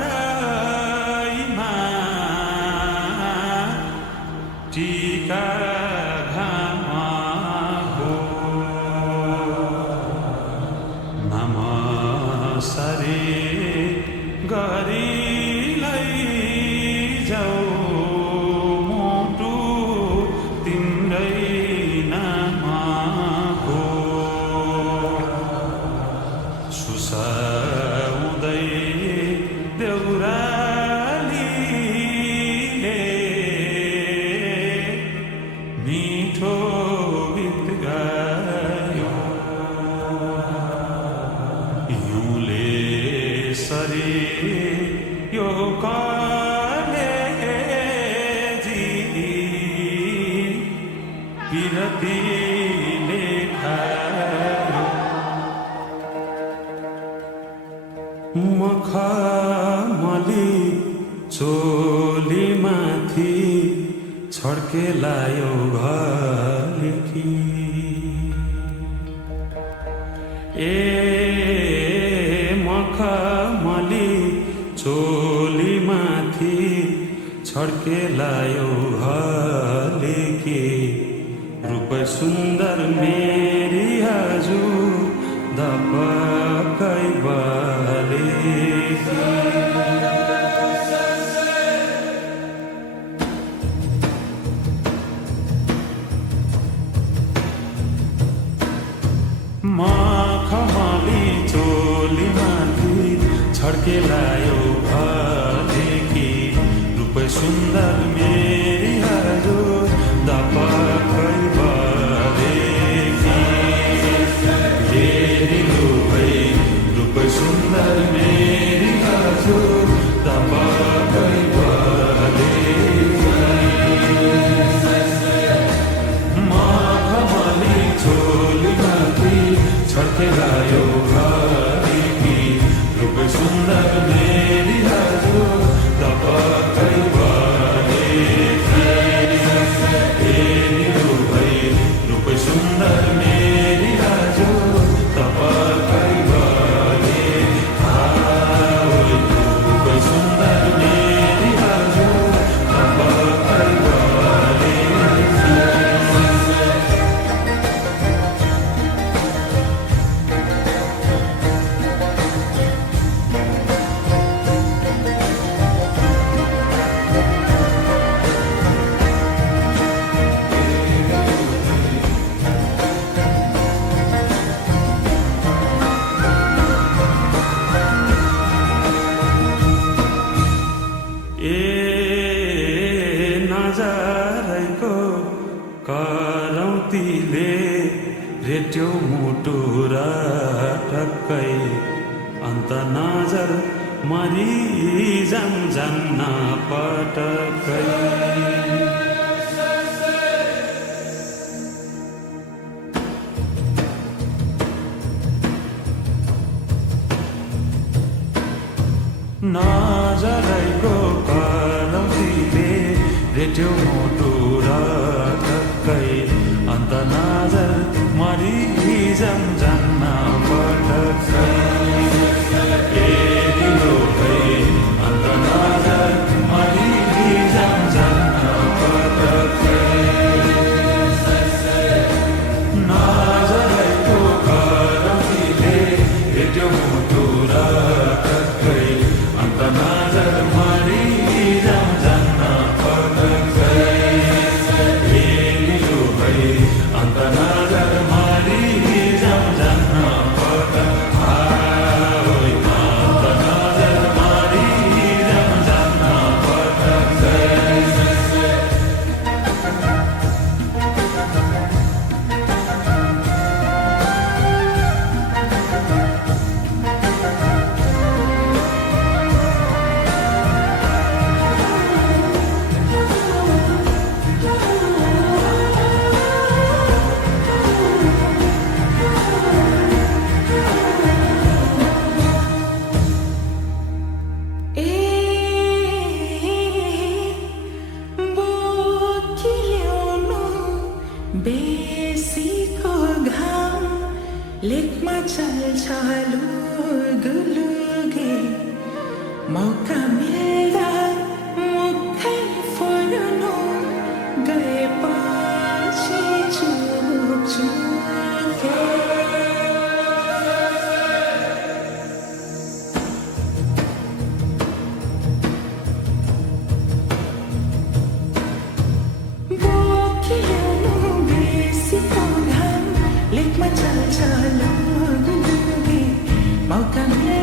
तराईमा टीका घामको नमस्ते गरी लैजाऊ मुटु तिम्रै नामको सुसाउँदै देउरालीले मिठो गीत गायो हिउँले सरी यो कलेजी बिरतीले खायो मखमली चोलीमाथि छड्केलायो घलेकी मखमली चोलीमाथि छड्केलायो घलेकी रूप सुन्दर मेरी हजुर दपकै बलेकी मखमली चोलीमाथि छड्केलायो घलेकी रूप सुन्दर मेरी हजुर दपकै बलेकी हेरिनु भई रूप सुन्दर मेरी हजुर दपकै बलेकी मखमली चोलीमाथि छड्केलायो घलेकी रूप सुन्दर मेरी हजुर दपकै बलेकी हेरिनु भई रूप सुन्दर मेरी हजुर दपकै बलेकी रूप सुन्दर मेरी हजुर दपकै बलेकी नजरैको करौतीले रेट्यो मुटु र टक्कै अन्त नजर मरि जान्न पटक्कै नजरैको करौतीले रेट्यो मुटु र टक्कै अन्त नजर मरि जान्न पटक्कै हेरिनु भई अन्त नजर मरि जान्न पटक्कै नजरैको करौतीले रेट्यो मुटु र टक्कै अन्त नजर मरि जान्न पटक्कै हेरिनु भई अन्त नजर मरि जान्न मौका मिल्दा मुखै फुल्नु गएपछि चुप्छु बोकिरहनु बेसीको घाम लेकमा चल्छ लगुगी मौका मिल्दा